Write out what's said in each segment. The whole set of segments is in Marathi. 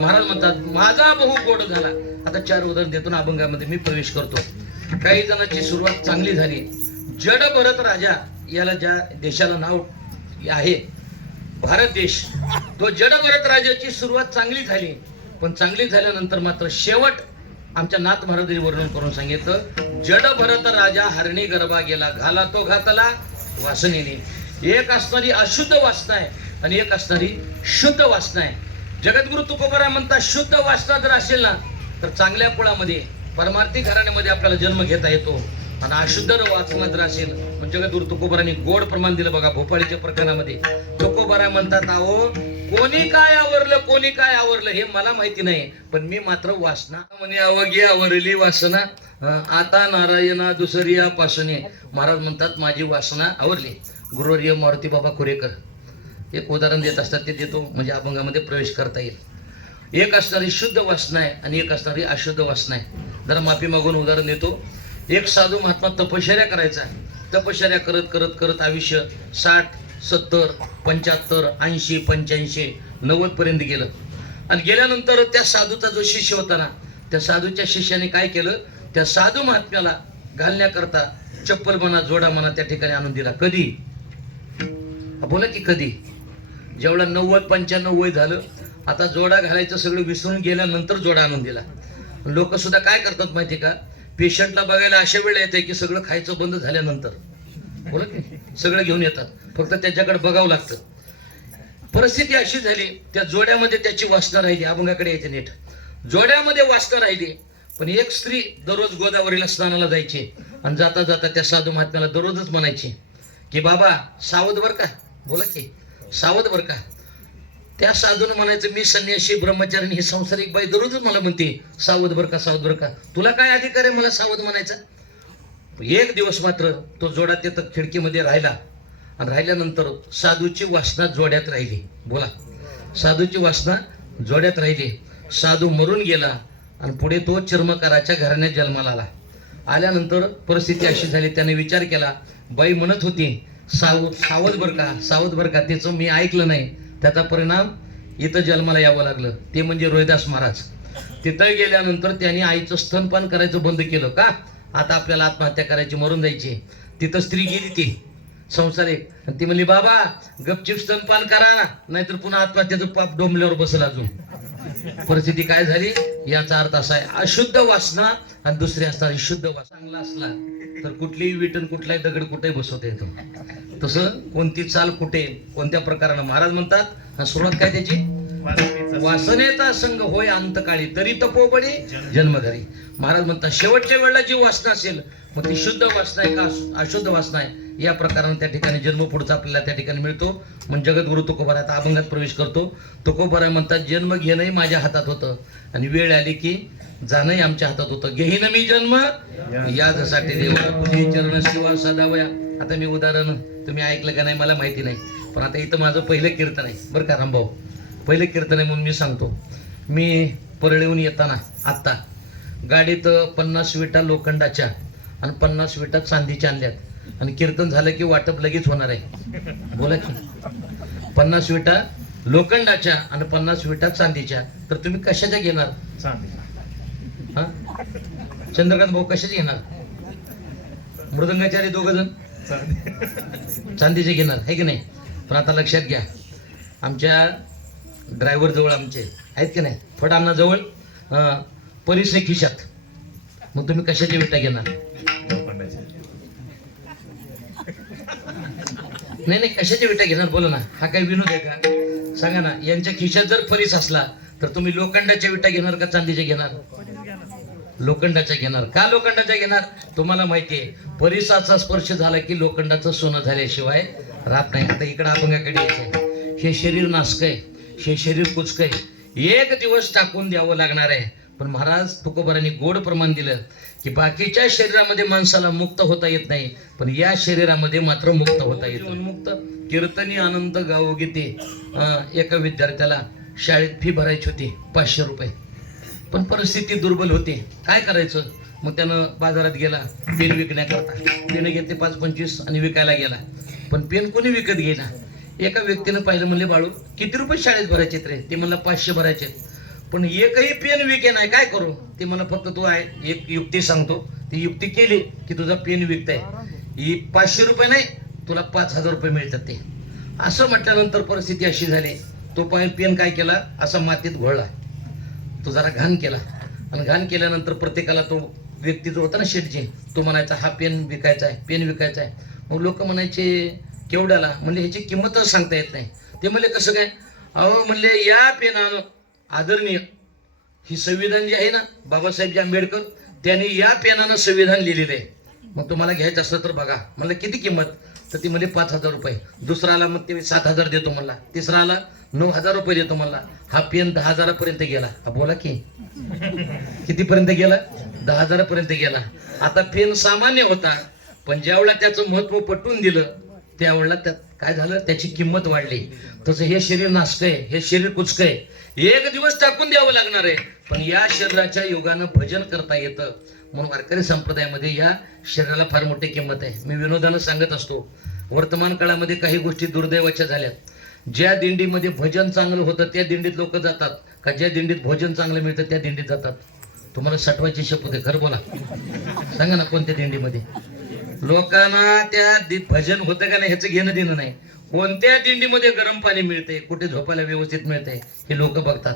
महाराज म्हणतात माझा बहु गोड झाला. आता चार उदाहरण देतो ना अभंगामध्ये मी प्रवेश करतो. काही जणांची सुरुवात चांगली झाली. जड भरत राजा याला ज्या देशाला नाव आहे भारत देश तो जड भरत राजाची सुरुवात चांगली झाली. पण चांगली झाल्यानंतर मात्र शेवट आमच्या नाथ महाराजांनी वर्णन करून सांगितलं जड भरत राजा हरणी गरबा गेला घाला तो घातला वासनेने. एक असणारी अशुद्ध वासना आहे आणि एक असणारी शुद्ध वासना आहे. जगद्गुरु तुकोबरा म्हणतात शुद्ध वासना जर असेल ना तर चांगल्या कुळामध्ये परमार्थी घराण्यामध्ये आपल्याला जन्म घेता येतो. आणि अशुद्ध वाचना जर असेल जगद्गुरु तुकोबरांनी गोड प्रमाण दिलं बघा भोपाळीच्या प्रकरणामध्ये. तुकोबरा म्हणतात अहो कोणी काय आवरलं कोणी काय आवरलं हे मला माहिती नाही पण मी मात्र वासना. म्हणे अवघी आवरली वासना आता नारायणा दुसरी पासून महाराज म्हणतात माझी वासना आवरली. गुरुवर्य मारुती बाबा कुरेकर एक उदाहरण देत असतात ते देतो म्हणजे अभंगामध्ये प्रवेश करता येईल. एक असणारी शुद्ध वासना आहे आणि एक असणारी अशुद्ध वासना आहे. जरा माफी मागून उदाहरण देतो. एक साधू महात्मा तपश्चर्या करायचा तपश्चर्या करत करत करत आयुष्य साठ सत्तर पंच्याहत्तर ऐंशी पंच्याऐंशी नव्वद पर्यंत गेलं. आणि गेल्यानंतर त्या साधूचा जो शिष्य होता ना त्या साधूच्या शिष्याने काय केलं? त्या साधू महात्म्याला घालण्याकरता चप्पल म्हणा जोडा म्हणा त्या ठिकाणी आणून दिला. कधी? बोला की कधी? जेवढा नव्वद पंच्याण्णव वय झालं आता जोडा घालायचं सगळं विसरून गेल्यानंतर जोडा आणून दिला. लोक सुद्धा काय करतात माहिती का? पेशंटला बघायला अशा वेळ येते की सगळं खायचं बंद झाल्यानंतर. बोला की सगळं घेऊन येतात. फक्त त्याच्याकडे बघावं लागतं. परिस्थिती अशी झाली त्या जोड्यामध्ये त्याची वासना राहिली अभंगाकडे येते नीट. जोड्यामध्ये वासना राहिली पण एक स्त्री दररोज गोदावरीला स्नानाला जायची आणि जाता जाता त्या साधू महात्म्याला दररोजच म्हणायची की बाबा सावध बर का? बोला की. सावध बर का. त्या साधून म्हणायचं मी संन्यासी ब्रह्मचारी ही संसारिक बाई दररोजच मला म्हणते सावध बर का सावध बर का. तुला काय अधिकार आहे मला सावध म्हणायचा? एक दिवस मात्र तो जोडा तिथं खिडकीमध्ये राहिला. आणि राहिल्यानंतर साधूची वासना जोड्यात राहिली. बोला. साधूची वासना जोड्यात राहिली. साधू मरून गेला आणि पुढे तो चर्मकाराच्या घराण्यात जन्माला आला. आल्यानंतर परिस्थिती अशी झाली त्याने विचार केला बाई म्हणत होती सावध सावध बर का सावध बर का. त्याचं मी ऐकलं नाही. त्याचा परिणाम इथं जन्माला यावं लागलं. ते म्हणजे रोहिदास महाराज. तिथं गेल्यानंतर त्यांनी आईचं स्तनपान करायचं बंद केलं का? आता आपल्याला आत्महत्या करायची मरून जायची. तिथं स्त्री गेली ती. संसारिक आणि ती म्हणली बाबा गपचिप स्तनपान करा नाहीतर पुन्हा आत्महत्याचं पाप डोंबल्यावर बसल अजून. परिस्थिती काय झाली? याचा अर्थ असा आहे अशुद्ध वासना आणि दुसरी असणारी शुद्ध वासना चांगला असला तर कुठलीही विटन कुठलाही दगड कुठेही बसवता येतो. तसं कोणती चाल कुठे कोणत्या प्रकारानं? महाराज म्हणतात हा सुरुवात काय त्याची? वासनेचा संघ होय अंतकाळी तरी तपोबळी जन्मधरी. महाराज म्हणतात शेवटच्या वेळेला जी वासना असेल मग ती शुद्ध वासना आहे का अशुद्ध वासना आहे? या प्रकारानं त्या ठिकाणी जन्म पुढचा आपल्याला त्या ठिकाणी मिळतो. मग जगद्गुरु तुकोबार आता अभंगात प्रवेश करतो. तुकोबारा म्हणतात जन्म घेणंही माझ्या हातात होतं. आणि वेळ आली की जाणंही आमच्या हातात होतं. घेईन मी जन्म? याचसाठी देवा तुझे चरण शिवा सदावया. आता मी उदाहरण तुम्ही ऐकलं का नाही मला माहिती नाही. पण आता इथं माझं पहिलं कीर्तन आहे. बरं का रामभाऊ? पहिलं कीर्तन आहे म्हणून मी सांगतो. मी परळीहून येताना आत्ता गाडीत पन्नास विटा लोखंडाच्या आणि पन्नास विटा चांदीच्या आणल्यात. आणि कीर्तन झालं की वाटप लगेच होणार आहे. बोला की. पन्नास विटा लोखंडाच्या आणि पन्नास विटा चांदीच्या. तर तुम्ही कशाच्या घेणार? हा? चंद्रकांत भाऊ कशाचे घेणार? मृदंगाचारी दोघ जण? चांदीचे घेणार आहे की नाही? पण आता लक्षात घ्या आमच्या ड्रायव्हर जवळ आमचे आहेत की नाही? फडांना जवळ परीस खिशात. मग तुम्ही कशाच्या विटा घेणार? नाही नाही कशाच्या विटा घेणार? बोला ना. हा काही विनोद आहे का? सांगा ना. यांच्या खिशात जर फरीस असला तर तुम्ही लोखंडाच्या विटा घेणार का चांदीच्या घेणार? लोखंडाच्या घेणार. का लोखंडाच्या घेणार? तुम्हाला माहिती आहे. परिसाचा स्पर्श झाला की लोखंडाचं सोनं झाल्याशिवाय राहत नाही. आता इकडं अभंगाकडे यायचंय. हे शरीर नासकय आहे. हे शरीर कुचकय एक दिवस टाकून द्यावं लागणार आहे. पण महाराज तुकोबरांनी गोड प्रमाण दिलं की बाकीच्या शरीरामध्ये माणसाला मुक्त होता येत नाही पण या शरीरामध्ये मात्र मुक्त होता येत मुक्त कीर्तनी आनंद गाव गीते एका विद्यार्थ्याला शाळेत फी भरायची होती पाचशे रुपये. पण परिस्थिती दुर्बल होती. काय करायचं? मग त्यानं बाजारात गेला पेन विकण्याकरता. पेन घेतले पाच पंचवीस आणि विकायला गेला. पण पेन कोणी विकत घेईना? एका व्यक्तीनं पाहिलं म्हणले बाळू किती रुपये शाळेत भरायचे रे? ते म्हणलं पाचशे भरायचे पण एकही पेन विके नाही काय करू? ते मला फक्त तू आहे एक युक्ती सांगतो. ती युक्ती केली की तुझा पेन विकताय. ही पाचशे रुपये नाही तुला पाच हजार रुपये मिळतात ते. असं म्हटल्यानंतर परिस्थिती अशी झाली. तो पाय पेन काय केला? असा मातीत घोळला. तो जरा घाण केला. आणि घाण केल्यानंतर प्रत्येकाला तो व्यक्ती जो होता ना शेटजी तो म्हणायचा हा पेन विकायचा आहे पेन विकायचा आहे. मग लोक म्हणायचे केवढ्याला? म्हणजे ह्याची किंमतच सांगता येत नाही. ते म्हणले कसं काय? अहो म्हणले या पेनानं आदरणीय ही संविधान जे आहे ना बाबासाहेब आंबेडकर त्यांनी या पेनानं संविधान लिहिलेलं आहे. मग तुम्हाला घ्यायचं असलं तर बघा म्हणलं किती किंमत? तर ती म्हणजे पाच हजार रुपये. दुसरा आला मग ते सात हजार देतो म्हणला. तिसरा आला नऊ हजार रुपये देतो म्हणला. हा पेन दहा हजारापर्यंत गेला. हा बोला की. कितीपर्यंत गेला? दहा हजारापर्यंत गेला. आता पेन सामान्य होता पण ज्यावेळेला त्याचं महत्त्व पटवून दिलं त्यावेळेला त्यात काय झालं? त्याची किंमत वाढली. तसं हे शरीर नासकंय हे शरीर कुचकंय. एक दिवस टाकून द्यावं लागणार आहे. पण या शरीराच्या योगानं भजन करता येतं. म्हणून वारकरी संप्रदायामध्ये या शरीराला फार मोठी किंमत आहे. मी विनोदानं सांगत असतो वर्तमान काळामध्ये काही गोष्टी दुर्दैवाच्या झाल्यात. ज्या दिंडीमध्ये भजन चांगलं होतं त्या दिंडीत लोक जातात. का ज्या दिंडीत भोजन चांगलं मिळतं त्या दिंडीत जातात. तुम्हाला सटवायची शपथ आहे खरं बोला. सांगा ना कोणत्या दिंडीमध्ये? लोकांना त्या भजन होतं का नाही ह्याचं घेणं देणं नाही. कोणत्या दिंडीमध्ये गरम पाणी मिळते कुठे झोपायला व्यवस्थित मिळते हे लोक बघतात.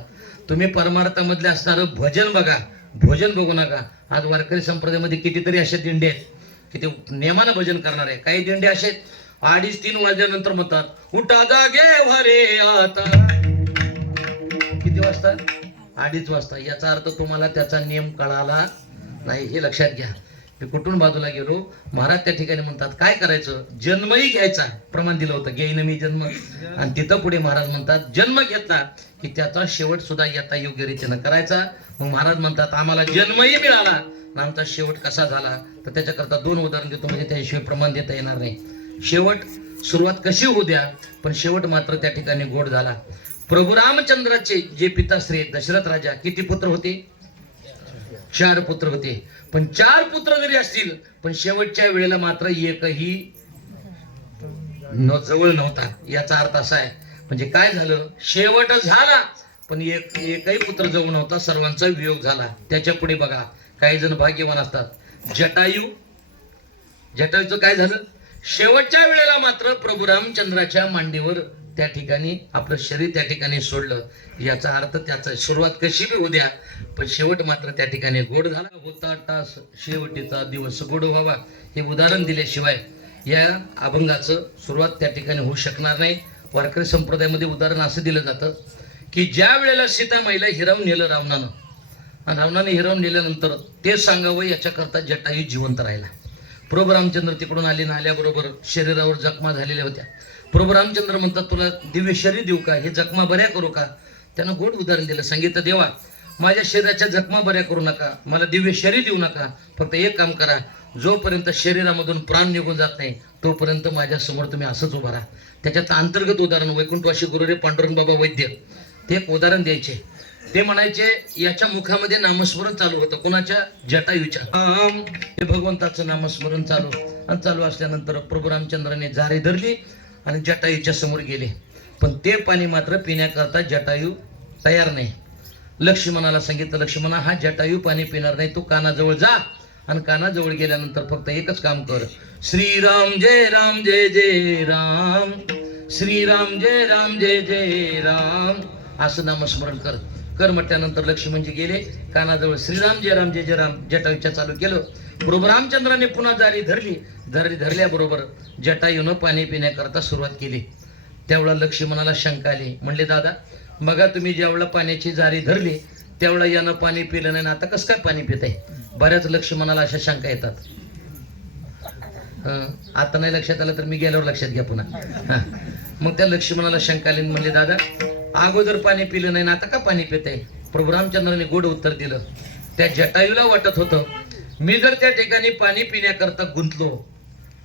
तुम्ही परमार्थामधले असणारं भजन बघा. भोजन बघू नका. आज वारकरी संप्रदायामध्ये कितीतरी अशा दिंडी आहेत की ते नेमानं भजन करणार आहे. काही दिंडे असे आहेत, अडीच तीन वाजल्यानंतर म्हणतात उठा जागे भरे आता. किती वाजता? अडीच वाजता. याचा अर्थ तुम्हाला त्याचा नियम कळाला नाही हे लक्षात घ्या. हे कुठून बाजूला गेलो? महाराज त्या ठिकाणी म्हणतात काय करायचं? जन्मही घ्यायचा. प्रमाण दिलं होतं घेईन मी जन्म. आणि तिथं पुढे महाराज म्हणतात जन्म घेतला की त्याचा शेवट सुद्धा येता योग्य रीतीनं करायचा. मग महाराज म्हणतात आम्हाला जन्मही मिळाला. आमचा शेवट कसा झाला? तर त्याच्याकरता दोन उदाहरण देतो म्हणजे त्याशिवाय प्रमाण देता येणार नाही. शेवट सुरुवात कशी होऊ द्या पण शेवट मात्र त्या ठिकाणी गोड झाला. प्रभू रामचंद्राचे जे पिताश्री दशरथ राजा किती पुत्र होते? चार पुत्र होते. पण चार पुत्र जरी असतील पण शेवटच्या वेळेला मात्र एकही न जवळ नव्हता. याचा अर्थ असा आहे. म्हणजे काय झालं? शेवट झाला पण एक एकही पुत्र जवळ नव्हता. सर्वांचा वियोग झाला. त्याच्या पुढे बघा काही जण भाग्यवान असतात. जटायू जटायूचं काय झालं? शेवटच्या वेळेला मात्र प्रभू रामचंद्राच्या मांडीवर त्या ठिकाणी आपलं शरीर त्या ठिकाणी सोडलं. याचा अर्थ त्याचा सुरुवात कशी बी उद्या पण शेवट मात्र त्या ठिकाणी गोड झाला. होता तास शेवटीचा दिवस गोड व्हावा हे उदाहरण दिल्याशिवाय या अभंगाचं सुरुवात त्या ठिकाणी होऊ शकणार नाही. वारकरी संप्रदायामध्ये उदाहरण असं दिलं जातं की ज्या वेळेला सीतामाईला हिरावून नेलं रावणानं आणि रावणाने हिरावून नेल्यानंतर ते सांगावं याच्याकरता जटायू जिवंत राहिला. प्रभू रामचंद्र तिकडून आले ना आल्याबरोबर शरीरावर जखमा झालेल्या होत्या. प्रभू रामचंद्र म्हणतात तुला दिव्य शरीर देऊ का? हे जखमा बऱ्या करू का? त्यानं गोड उदाहरण दिलं सांगितलं देवा माझ्या शरीराच्या जखमा बऱ्या करू नका मला दिव्य शरीर देऊ नका फक्त एक काम करा जोपर्यंत शरीरामधून प्राण निघून जात नाही तोपर्यंत माझ्यासमोर तुम्ही असंच उभा राहा. त्याच्यात अंतर्गत उदाहरण वैकुंठवाशी गुरुरे पांडुरंग बाबा वैद्य ते एक उदाहरण द्यायचे. ते म्हणायचे याच्या मुखामध्ये नामस्मरण चालू होतं कोणाच्या? जटायूच्या. हे भगवंताचं नामस्मरण चालू आणि चालू असल्यानंतर प्रभू रामचंद्राने जारी धरली आणि जटायूच्या समोर गेले. पण ते पाणी मात्र पिण्याकरता जटायू तयार नाही. लक्ष्मणाला सांगितलं लक्ष्मणा हा जटायू पाणी पिणार नाही तू कानाजवळ जा आणि कानाजवळ गेल्यानंतर फक्त एकच काम कर. श्रीराम जय राम जय जय राम. श्रीराम जय राम जय जय राम. असं नामस्मरण कर. कर म्हटल्यानंतर लक्ष्मणजी गेले. कानाजवळ श्रीराम जय राम जय जय राम जटायूच्या चालू केलं. बरोबर रामचंद्राने पुन्हा जारी धरली. जारी धरल्याबरोबर जटायूनं पाणी पिण्याकरता सुरुवात केली. त्यावेळेला लक्ष्मणाला शंका आली. म्हणले दादा बघा तुम्ही ज्यावेळेला पाण्याची जारी धरली त्यावेळा यानं पाणी पिलं नाही आता कसं काय पाणी पित आहे? बऱ्याच लक्ष्मणाला अशा शंका येतात. आता नाही लक्षात आलं तर मी गेल्यावर लक्षात घ्या पुन्हा. हा. मग त्या लक्ष्मणाला शंका आली म्हणले दादा अगोदर पाणी पिलं नाही ना आता का पाणी पित आहे? प्रभू रामचंद्राने गोड उत्तर दिलं. त्या जटायूला वाटत होतं मी जर त्या ठिकाणी पाणी पिण्याकरता गुंतलो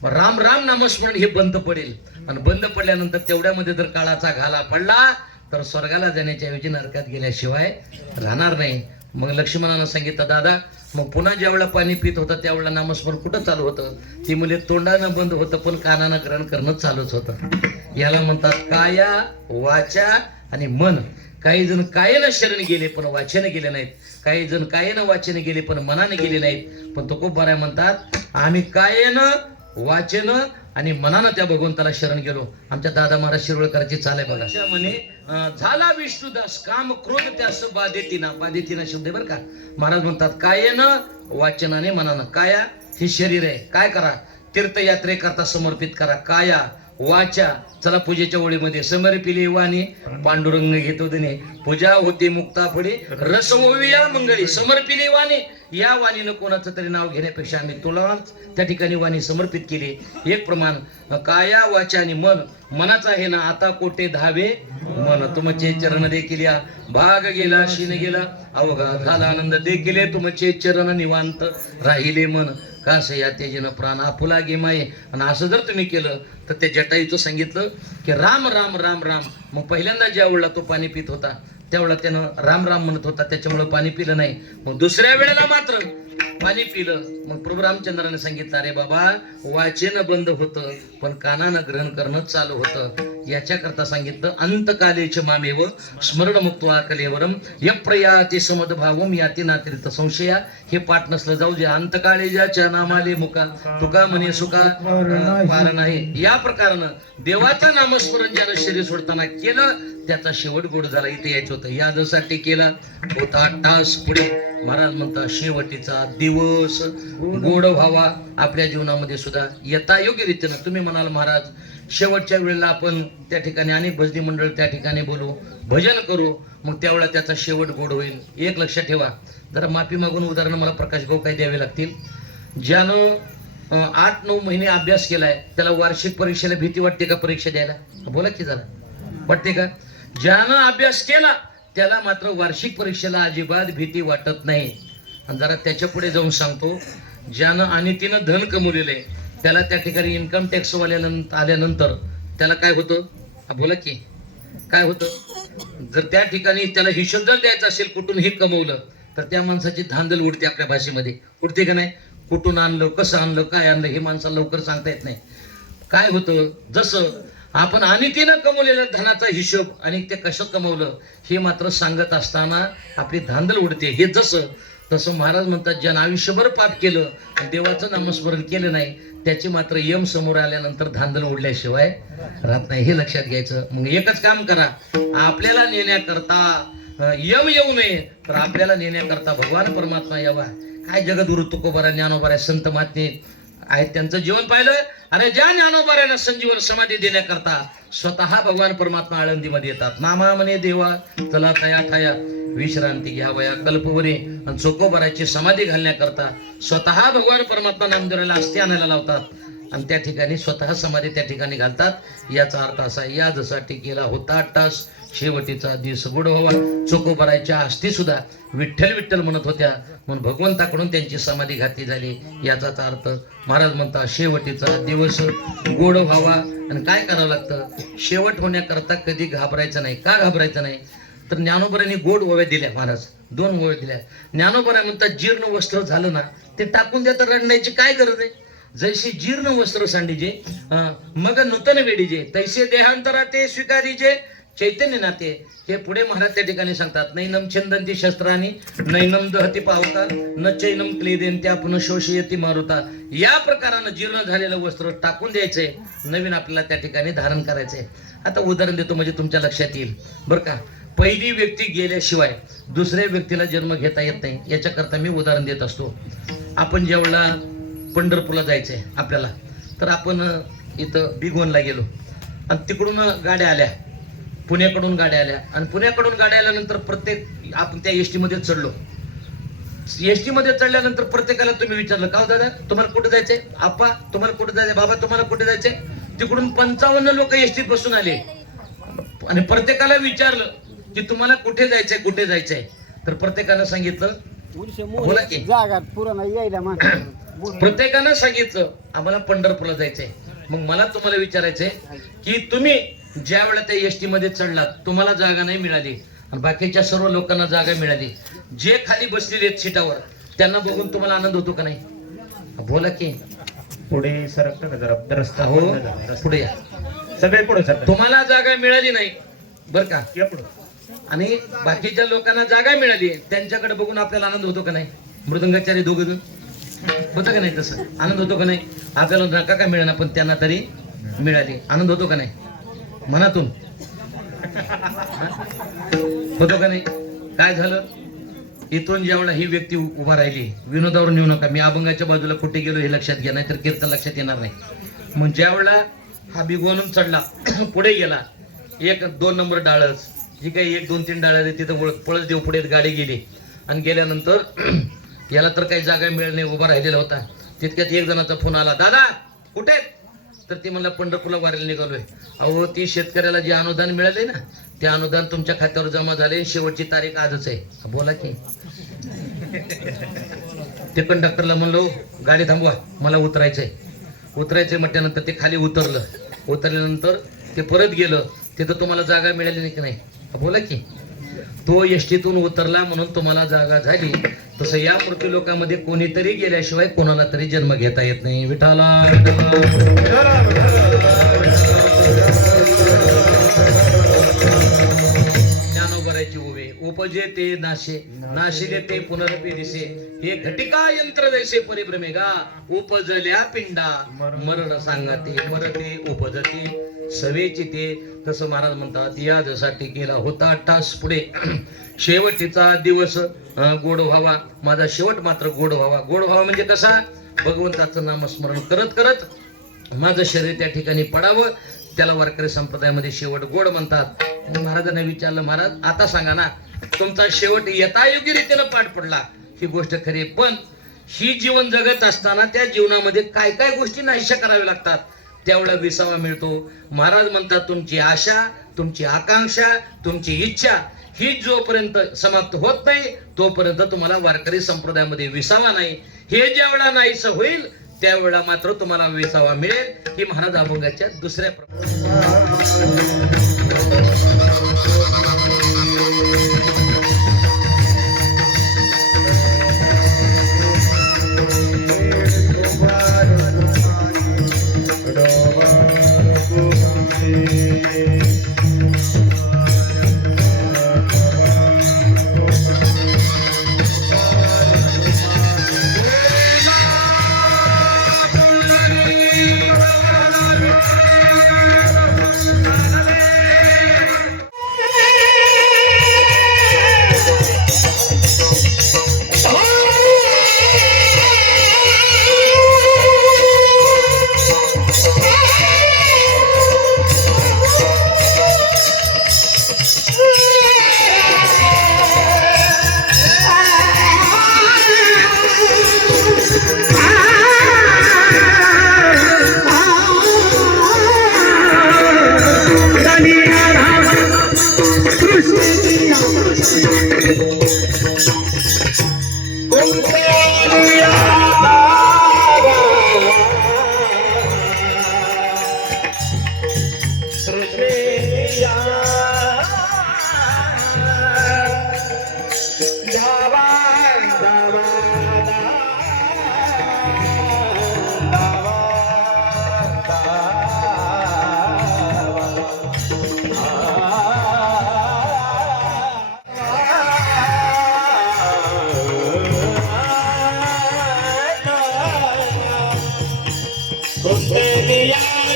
राम राम नामस्मरण हे बंद पडेल. आणि बंद पडल्यानंतर तेवढ्यामध्ये जर काळाचा घाला पडला तर स्वर्गाला जाण्याच्या ऐवजी नरकात गेल्याशिवाय राहणार नाही. मग लक्ष्मणानं सांगितलं दादा मग पुन्हा ज्यावेळेला पाणी पित होतं त्यावेळेला नामस्मरण कुठं चालू होतं? ती म्हणजे तोंडानं बंद होतं पण कानानं ग्रहण करणं चालूच होतं. याला म्हणतात काया वाचा आणि मन. काही जण कायनं शरण गेले पण वाचन गेले नाहीत. काही जण कायनं वाचन गेले पण मनाने गेले नाहीत. पण तो खूप बऱ्या म्हणतात आम्ही कायनं वाचन आणि मनानं त्या भगवंताला शरण गेलो. आमच्या दादा महाराज शिरोळकरांची चाल आहे बघा. अशा म्हणे झाला विष्णुदास काम क्रोध त्यास बाधितीना. बाधितीना शब्द आहे बरं का. महाराज म्हणतात कायेनं वाचनाने मनानं. काया हे शरीर आहे. काय करा? तीर्थयात्रेकरता समर्पित करा. काया वाचा. चला पूजेच्या ओळीमध्ये समर्पिली वाणी. पांडुरंग घेतो दिने पूजा होते मुक्ता फळे रस मंगळी. समर्पिले वाणी. या वाणीनं कोणाचं तरी नाव घेण्यापेक्षा आम्ही तुलाच त्या ठिकाणी वाणी समर्पित केली. एक प्रमाण काया वाचा आणि मन. मनाचा हे ना आता कोटे धावे मन. तुमचे चरण देखील या. भाग गेला शिन गेला. अवघा झाला आनंद देखील तुमचे चरण निवांत राहिले मन. कास या तेजीनं प्राण आपुला गेमाई आणि असं जर तुम्ही केलं तर त्या जटाईचं सांगितलं की राम राम राम राम. मग पहिल्यांदा ज्या वेळेला तो पाणी पित होता त्यावेळेला त्यानं राम राम म्हणत होता त्याच्यामुळे पाणी पिलं नाही. मग दुसऱ्या वेळेला मात्र पाणी पिलं. मग प्रभू रामचंद्राने सांगितलं अरे बाबा वाचेनं बंद होतं पण कानानं ग्रहण करणं चालू होतं. याच्याकरता सांगितलं अंतकालेचे मामेव स्मरण मुक्त आकलेवरम यप्रयाती समदभावम याती नातिरित संशया. हे पाठ नसलं जाऊ जे अंतकाळे ज्याच्या नामाले मुका तुका म्हणे सुका अं, आहे या प्रकारानं देवाचं नामस्मरण ज्यानं शरीर सोडताना केलं त्याचा शेवट गोड झाला इथे यायचं होतं. यादसाठी केला. होता टास पुढे. महाराज म्हणता शेवटीचा देव दिवस गोड व्हावा आपल्या जीवनामध्ये सुद्धा. येता योग्य रीतीनं तुम्ही म्हणाल महाराज शेवटच्या वेळेला आपण त्या ठिकाणी अनेक भजनी मंडळ त्या ठिकाणी बोलू भजन करू मग त्यावेळेला त्याचा शेवट गोड होईल. एक लक्षात ठेवा. जरा माफी मागून उदाहरणं मला प्रकाश भाऊ काही द्यावे लागतील. ज्यानं आठ नऊ महिने अभ्यास केलाय त्याला वार्षिक परीक्षेला भीती वाटते का परीक्षा द्यायला? बोला की जरा. वाटते का? ज्यानं अभ्यास केला त्याला मात्र वार्षिक परीक्षेला अजिबात भीती वाटत नाही. जरा त्याच्या पुढे जाऊन सांगतो. ज्यानं आणि तिनं धन कमवलेलं आहे त्याला त्या ठिकाणी इन्कम टॅक्स वाल्यानंतर आल्यानंतर त्याला काय होतं? बोला की. काय होतं? जर त्या ठिकाणी त्याला हिशोब जर द्यायचा असेल कुठून हे कमवलं तर त्या माणसाची धांदल उडते आपल्या भाषेमध्ये. उडते का नाही? कुठून आणलं कसं आणलं काय आणलं हे माणसाला लवकर सांगता येत नाही. काय होतं? जसं आपण आणि तिनं कमवलेल्या धनाचा हिशोब आणि ते कसं कमवलं हे मात्र सांगत असताना आपली धांदल उडते. हे जसं तसं महाराज म्हणतात ज्यानं आयुष्यभर पाप केलं आणि देवाचं नामस्मरण केलं नाही त्याची मात्र यम समोर आल्यानंतर धांदल उडल्याशिवाय राहत नाही. हे लक्षात घ्यायचं. मग एकच काम करा. आपल्याला नेण्याकरता यम येऊ नये तर आपल्याला नेण्याकरता भगवान परमात्मा यावा. काय जगद्गुरु तुकोबारा ज्ञानोबाऱ्या संत महात्मे आहेत त्यांचं जीवन पाहिलं? अरे ज्या ज्ञानोबाऱ्यांना संजीवन समाधी देण्याकरता स्वतः भगवान परमात्मा आळंदीमध्ये येतात. मामा म्हणे देवा चला तया ठाया विश्रांती घ्यावया कल्पवरे. आणि चोकोबराची समाधी घालण्याकरता स्वतः भगवान परमात्मा नामदेवाला अस्थि आणायला लावतात. आणि त्या ठिकाणी स्वतः समाधी त्या ठिकाणी घालतात. याचा अर्थ असा या जसा टिकेला होता टास शेवटीचा दिवस गुड व्हावा. चोकोबराच्या अस्थी सुद्धा विठ्ठल विठ्ठल म्हणत होत्या. म्हणून भगवंताकडून त्यांची समाधी घातली झाली. याचाच अर्थ महाराज म्हणता शेवटीचा दिवस गोड व्हावा. आणि काय करावं लागतं? शेवट होण्याकरता कधी घाबरायचं नाही. का घाबरायचं नाही? तर ज्ञानोबरांनी गोड ओव्या दिल्या महाराज. दोन ओव्या दिल्या. ज्ञानोबरा म्हणतात जीर्ण वस्त्र झालं ना ते टाकून द्या तर रडण्याची काय गरज आहे? जैसे जीर्ण वस्त्र सांडीजे मग नूतन वेडीजे तैसे देहांतरा ते स्वीकारीजे चैतन्य नाते. हे पुढे महाराज त्या ठिकाणी सांगतात नैनम छंदंती शस्त्रानी नैनम दहती पावता न चैनम क्लेदेन त्या पुन्हा शोषयती मारुता. या प्रकारानं जीर्ण झालेलं वस्त्र टाकून द्यायचंय. नवीन आपल्याला त्या ठिकाणी धारण करायचंय. आता उदाहरण देतो म्हणजे तुमच्या लक्षात येईल. बरं का? पहिली व्यक्ती गेल्याशिवाय दुसऱ्या व्यक्तीला जन्म घेता येत नाही. याच्याकरता मी उदाहरण देत असतो. आपण ज्यावेळेला पंढरपूरला जायचं आहे आपल्याला तर आपण इथं बिगोनला गेलो. आणि तिकडून गाड्या आल्या. पुण्याकडून गाड्या आल्या. आणि पुण्याकडून गाड्या आल्यानंतर प्रत्येक आपण त्या एसमध्ये चढलो. एसमध्ये चढल्यानंतर प्रत्येकाला तुम्ही विचारलं का हो दादा तुम्हाला कुठे जायचंय? आप्पा तुम्हाला कुठे जायचंय? बाबा तुम्हाला कुठे जायचंय? तिकडून पंचावन्न लोक एसटीत बसून आले. आणि प्रत्येकाला विचारलं की तुम्हाला कुठे जायचंय कुठे जायचंय? तर प्रत्येकानं सांगितलं बोला की. जागा यायला प्रत्येकानं सांगितलं आम्हाला पंढरपूरला जायचंय. मग मला तुम्हाला विचारायचंय की तुम्ही ज्या वेळेला त्या एसटी मध्ये चढलात तुम्हाला जागा नाही मिळाली. आणि बाकीच्या सर्व लोकांना जागा मिळाली. जे खाली बसलेले आहेत सीटावर त्यांना बघून तुम्हाला आनंद होतो का नाही? बोला की. पुढे सरकता का जरा? रस्ता हो. पुढे या. सगळे पुढे सर. तुम्हाला जागा मिळाली नाही. बर का? या पुढे. आणि बाकीच्या लोकांना जागा मिळाली. त्यांच्याकडे बघून आपल्याला आनंद होतो का नाही? मृदंगाचार्य दोघ जण? होतं का नाही तसं? आनंद होतो का नाही? आपल्याला नका का मिळणार पण त्यांना तरी मिळाली. आनंद होतो का नाही? मनातून. होतो का नाही? काय झालं? इथून जेवढा ही व्यक्ती उभा राहिली विनोदावर नेऊ नका. मी अभंगाच्या बाजूला कुठे गेलो हे लक्षात घ्या नाही तर कीर्तन लक्षात येणार नाही. मग ज्यावेळेला हा बिगवणून चढला पुढे गेला एक दोन नंबर डाळच. जी काही एक दोन तीन डाळ तिथं वळ- पळस देव पुढे गाडी गेली. आणि गेल्यानंतर याला तर काही जागा मिळाली नाही उभा राहिलेला होता. तितक्यात एक जणाचा फोन आला दादा कुठे आहेत?" तर ती म्हणला पंढरपूरला वारायला निघालोय. अहो ती शेतकऱ्याला जे अनुदान मिळाले ना ते अनुदान तुमच्या खात्यावर जमा झाले शेवटची तारीख आजच आहे. बोला की. ते कंडक्टरला म्हणलो गाडी थांबवा मला उतरायचंय. उतरायचंय म्हटल्यानंतर ते खाली उतरलं. उतरल्यानंतर ते परत गेलं. तिथं तुम्हाला जागा मिळाली नाही की नाही? बोला की. तो यष्टीतून उतरला म्हणून तुम्हाला जागा झाली. तसं या मृत्यू लोकांमध्ये कोणीतरी गेल्याशिवाय कोणाला तरी जन्म घेता येत नाही. विठाला ज्ञानोबरायची उभे. उपजे ते नाशे. नाशिले ते पुनरपी दिसे. हे घटिका यंत्र जैसे परिभ्रमे गा उपजल्या पिंडा. मरण सांगते मरते उपजते. सवेची ते तसं महाराज म्हणतात यासाठी गेला होता टास पुढे. शेवटीचा दिवस गोड व्हावा. माझा शेवट मात्र गोड व्हावा. गोड व्हावा म्हणजे कसा? भगवंताचं नामस्मरण करत करत माझं शरीर त्या ठिकाणी पडावं. त्याला वारकरी संप्रदायामध्ये शेवट गोड म्हणतात. महाराजांना विचारलं महाराज आता सांगा ना तुमचा शेवट यथायोग्य रीतीनं पाठ पडला. ही गोष्ट खरी पण ही जीवन जगत असताना त्या जीवनामध्ये काय काय गोष्टी नाहीशा कराव्या लागतात? त्यावेळा विसावा मिळतो. महाराज म्हणतात तुमची आशा तुमची आकांक्षा तुमची इच्छा ही जोपर्यंत समाप्त होत नाही तोपर्यंत तुम्हाला वारकरी संप्रदायामध्ये विसावा नाही. हे ज्या वेळा नाहीसं होईल त्यावेळा मात्र तुम्हाला विसावा मिळेल. ही महाराज अभंगाच्या दुसऱ्या प्र-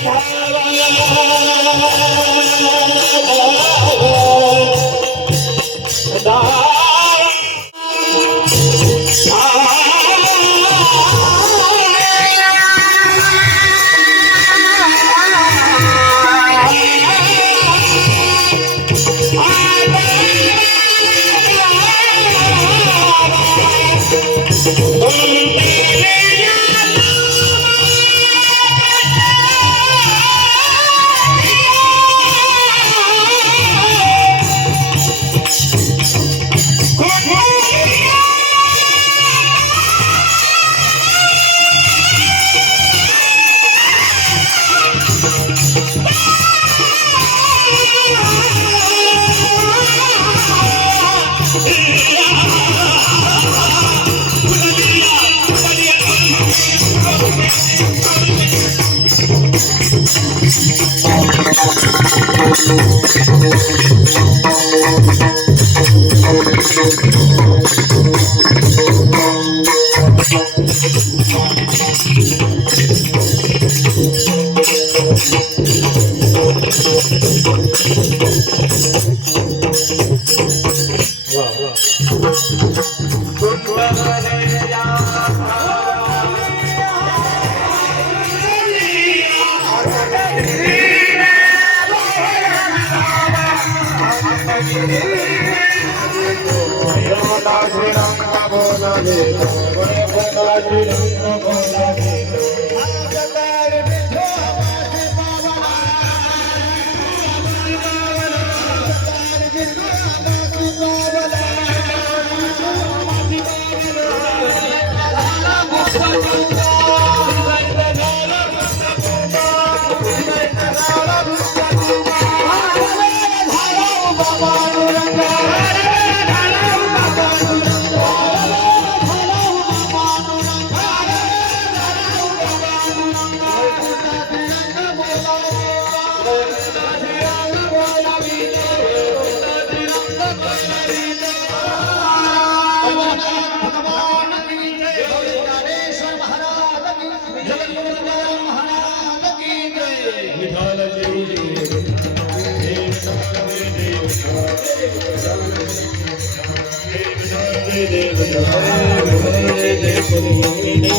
Oh, Thank you.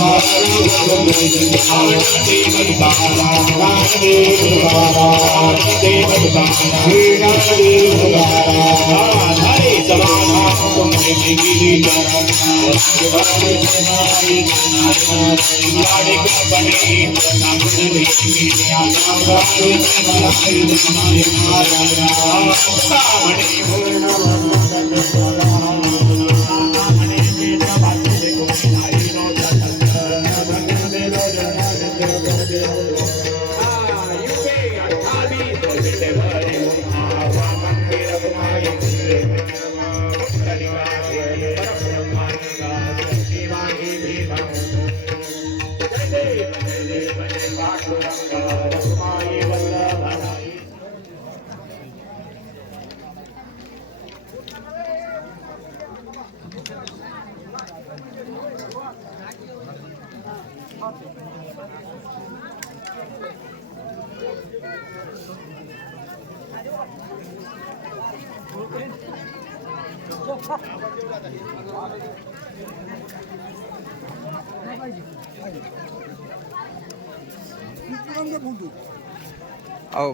अहो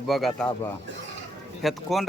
baga taba. Het kon.